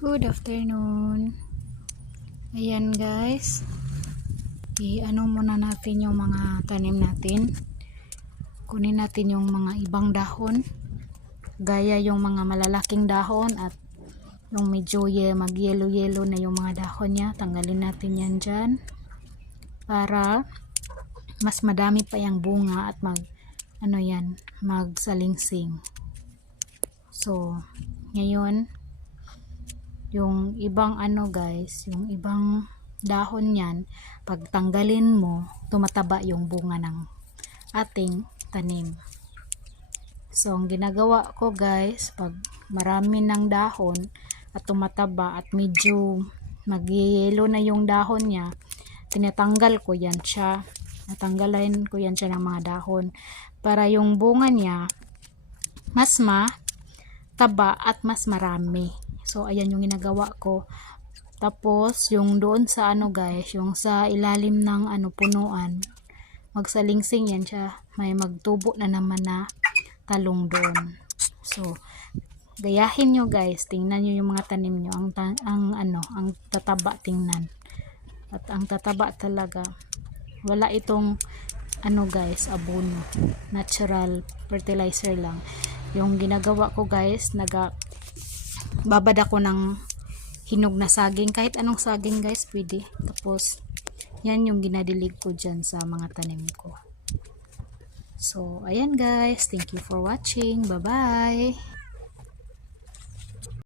Good afternoon. Ayan guys. I-ano muna natin yung mga tanim natin. Kunin natin yung mga ibang dahon. Gaya yung mga malalaking dahon at yung medyo mag-yellow-yellow na yung mga dahon niya. Tanggalin natin yan dyan. Para mas madami pa yung bunga at magsalingsing. So, ngayon yung ibang guys, yung ibang dahon niyan, pag tanggalin mo, tumataba yung bunga ng ating tanim. So, ang ginagawa ko guys, pag marami ng dahon at tumataba at medyo mag-yellow na yung dahon niya, tinatanggal ko yan siya. Natanggalan ko yan siya ng mga dahon para yung bunga niya mas mataba at mas marami. So, ayan yung ginagawa ko. Tapos, yung doon sa guys, yung sa ilalim ng punuan, magsalingsing yan siya. May magtubo na naman na talong doon. So, gayahin nyo guys. Tingnan nyo yung mga tanim nyo. Ang tataba tingnan. At ang tataba talaga. Wala itong guys, abono. Natural fertilizer lang. Yung ginagawa ko guys, babad ako ng hinog na saging, kahit anong saging guys pwede. Tapos yan yung ginadilig ko dyan sa mga tanim ko. So ayan guys, thank you for watching, bye bye.